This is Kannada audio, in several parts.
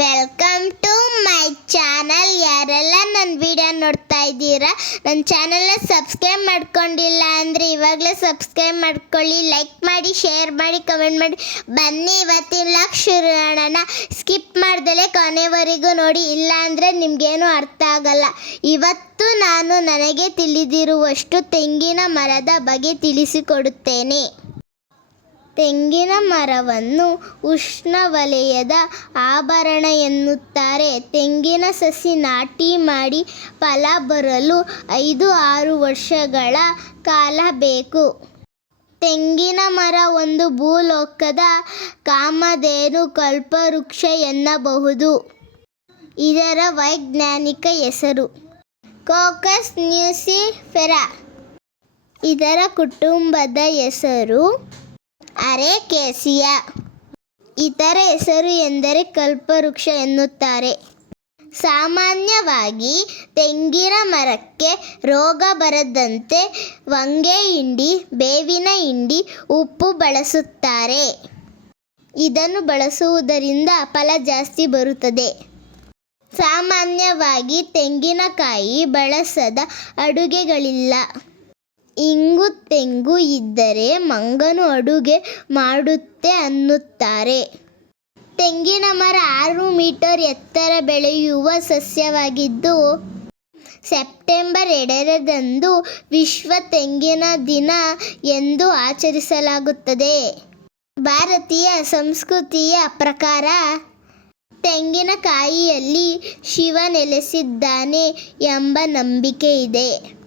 ವೆಲ್ಕಮ್ ಟು ಮೈ ಚಾನಲ್ ಯಾರೆಲ್ಲ ನನ್ನ ವಿಡಿಯೋ ನೋಡ್ತಾ ಇದ್ದೀರಾ ನನ್ನ ಚಾನಲ್ನ ಸಬ್ಸ್ಕ್ರೈಬ್ ಮಾಡ್ಕೊಂಡಿಲ್ಲ ಅಂದರೆ ಇವಾಗಲೇ ಸಬ್ಸ್ಕ್ರೈಬ್ ಮಾಡ್ಕೊಳ್ಳಿ ಲೈಕ್ ಮಾಡಿ ಶೇರ್ ಮಾಡಿ ಕಮೆಂಟ್ ಮಾಡಿ. ಬನ್ನಿ ಇವತ್ತಿನ ಲಾಕ್ ಶುರು ಮಾಡೋಣ. ಸ್ಕಿಪ್ ಮಾಡ್ದಲೇ ಕೊನೆವರೆಗೂ ನೋಡಿ ಇಲ್ಲ ಅಂದರೆ ನಿಮಗೇನು ಅರ್ಥ ಆಗಲ್ಲ. ಇವತ್ತು ನಾನು ನನಗೆ ತಿಳಿದಿರುವಷ್ಟು ತೆಂಗಿನ ಮರದ ಬಗ್ಗೆ ತಿಳಿಸಿಕೊಡುತ್ತೇನೆ. ತೆಂಗಿನ ಮರವನ್ನು ಉಷ್ಣವಲಯದ ಆಭರಣ ಎನ್ನುತ್ತಾರೆ ತೆಂಗಿನ ಸಸಿ ನಾಟಿ ಮಾಡಿ ಫಲ ಬರಲು ಐದು ಆರು ವರ್ಷಗಳ ಕಾಲ ಬೇಕು. ತೆಂಗಿನ ಮರ ಒಂದು ಭೂಲೋಕದ ಕಾಮಧೇನು ಕಲ್ಪವೃಕ್ಷ ಎನ್ನಬಹುದು. ಇದರ ವೈಜ್ಞಾನಿಕ ಹೆಸರು ಕೋಕಸ್ ನ್ಯೂಸಿಫೆರಾ. ಇದರ ಕುಟುಂಬದ ಹೆಸರು ಅರೇಕೇಸಿಯಾ ಇತರ ಹೆಸರು ಎಂದರೆ ಕಲ್ಪವೃಕ್ಷ ಎನ್ನುತ್ತಾರೆ. ಸಾಮಾನ್ಯವಾಗಿ ತೆಂಗಿನ ಮರಕ್ಕೆ ರೋಗ ಬರದಂತೆ ವಂಗೆ ಹಿಂಡಿ, ಬೇವಿನ ಹಿಂಡಿ, ಉಪ್ಪು ಬಳಸುತ್ತಾರೆ. ಇದನ್ನು ಬಳಸುವುದರಿಂದ ಫಲ ಜಾಸ್ತಿ ಬರುತ್ತದೆ. ಸಾಮಾನ್ಯವಾಗಿ ತೆಂಗಿನಕಾಯಿ ಬಳಸದ ಅಡುಗೆಗಳಿಲ್ಲ. ಇಂಗು ತೆಂಗು ಇದ್ದರೆ ಮಂಗನು ಅಡುಗೆ ಮಾಡುತ್ತೆ ಅನ್ನುತ್ತಾರೆ. ತೆಂಗಿನ ಮರ ಆರು ಮೀಟರ್ ಎತ್ತರ ಬೆಳೆಯುವ ಸಸ್ಯವಾಗಿದ್ದು, ಸೆಪ್ಟೆಂಬರ್ ಎರಡರಂದು ವಿಶ್ವ ತೆಂಗಿನ ದಿನ ಎಂದು ಆಚರಿಸಲಾಗುತ್ತದೆ. ಭಾರತೀಯ ಸಂಸ್ಕೃತಿಯ ಪ್ರಕಾರ ತೆಂಗಿನಕಾಯಿಯಲ್ಲಿ ಶಿವ ನೆಲೆಸಿದ್ದಾನೆ ಎಂಬ ನಂಬಿಕೆ ಇದೆ.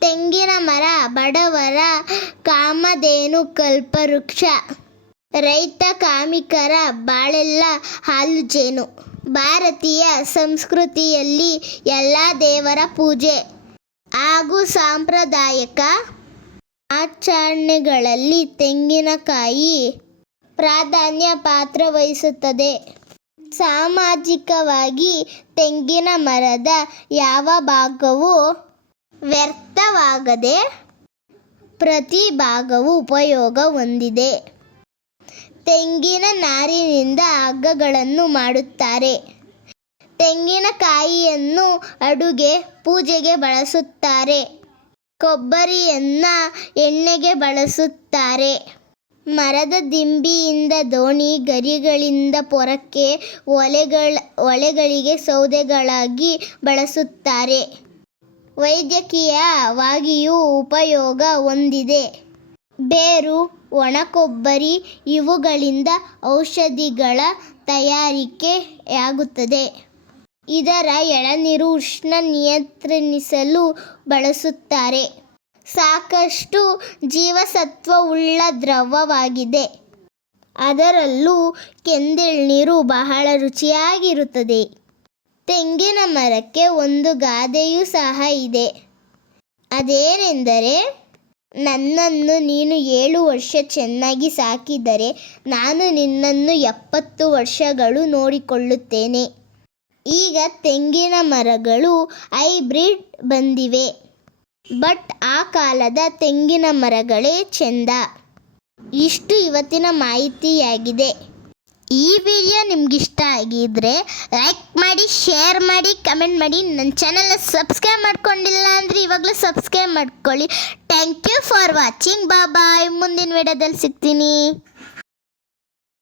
ತೆಂಗಿನ ಮರ, ಬಡವರ ಕಾಮಧೇನು ಕಲ್ಪವೃಕ್ಷ ರೈತ ಕಾಮಿಕರ ಬಾಳೆಲ್ಲ ಹಾಲು ಜೇನು. ಭಾರತೀಯ ಸಂಸ್ಕೃತಿಯಲ್ಲಿ ಎಲ್ಲ ದೇವರ ಪೂಜೆ. ಹಾಗೂ ಸಾಂಪ್ರದಾಯಿಕ ಆಚರಣೆಗಳಲ್ಲಿ ತೆಂಗಿನಕಾಯಿ ಪ್ರಾಧಾನ್ಯ ಪಾತ್ರ ವಹಿಸುತ್ತದೆ. ಸಾಮಾಜಿಕವಾಗಿ ತೆಂಗಿನ ಮರದ ಯಾವ ಭಾಗವು ವ್ಯರ್ಥವಾಗದೆ ಪ್ರತಿ ಭಾಗವು ಉಪಯೋಗ ಹೊಂದಿದೆ. ತೆಂಗಿನ ನಾರಿನಿಂದ ಹಗ್ಗಗಳನ್ನು ಮಾಡುತ್ತಾರೆ. ತೆಂಗಿನಕಾಯಿಯನ್ನು ಅಡುಗೆ, ಪೂಜೆಗೆ ಬಳಸುತ್ತಾರೆ. ಕೊಬ್ಬರಿಯನ್ನ ಎಣ್ಣೆಗೆ ಬಳಸುತ್ತಾರೆ. ಮರದ ದಿಂಬಿಯಿಂದ ದೋಣಿ, ಗರಿಗಳಿಂದ ಪೊರಕ್ಕೆ ಒಲೆಗಳ, ಒಲೆಗಳಿಗೆ ಸೌದೆಗಳಾಗಿ ಬಳಸುತ್ತಾರೆ. ವೈದ್ಯಕೀಯವಾಗಿಯೂ ಉಪಯೋಗ ಹೊಂದಿದೆ. ಬೇರು, ಒಣಕೊಬ್ಬರಿ ಇವುಗಳಿಂದ ಔಷಧಿಗಳ ತಯಾರಿಕೆಯಾಗುತ್ತದೆ. ಇದರ ಎಳನೀರು ಉಷ್ಣ ನಿಯಂತ್ರಿಸಲು ಬಳಸುತ್ತಾರೆ. ಸಾಕಷ್ಟು ಜೀವಸತ್ವವುಳ್ಳ ದ್ರವವಾಗಿದೆ. ಅದರಲ್ಲೂ ಕೆಂದೆಳ್ನೀರು ಬಹಳ ರುಚಿಯಾಗಿರುತ್ತದೆ. ತೆಂಗಿನ ಮರಕ್ಕೆ ಒಂದು ಗಾದೆಯೂ ಸಹ ಇದೆ. ಅದೇನೆಂದರೆ, ನನ್ನನ್ನು ನೀನು ಏಳು ವರ್ಷ ಚೆನ್ನಾಗಿ ಸಾಕಿದರೆ ನಾನು ನಿನ್ನನ್ನು ಎಪ್ಪತ್ತು ವರ್ಷಗಳು ನೋಡಿಕೊಳ್ಳುತ್ತೇನೆ. ಈಗ ತೆಂಗಿನ ಮರಗಳು ಹೈಬ್ರಿಡ್ ಬಂದಿವೆ. ಬಟ್ ಆ ಕಾಲದ ತೆಂಗಿನ ಮರಗಳೇ ಚೆಂದ. ಇಷ್ಟು ಇವತ್ತಿನ ಮಾಹಿತಿಯಾಗಿದೆ. ಈ ವಿಡಿಯೋ ನಿಮ್ಗೆ ಇಷ್ಟ ಆಗಿದ್ರೆ ಲೈಕ್ ಮಾಡಿ ಶೇರ್ ಮಾಡಿ ಕಮೆಂಟ್ ಮಾಡಿ. ನನ್ನ ಚಾನಲ್ನ ಸಬ್ಸ್ಕ್ರೈಬ್ ಮಾಡ್ಕೊಂಡಿಲ್ಲ ಅಂದರೆ ಇವಾಗಲೂ ಸಬ್ಸ್ಕ್ರೈಬ್ ಮಾಡ್ಕೊಳ್ಳಿ. Thank you for watching bye ಮುಂದಿನ ವಿಡಿಯೋದಲ್ಲಿ ಸಿಗ್ತೀನಿ.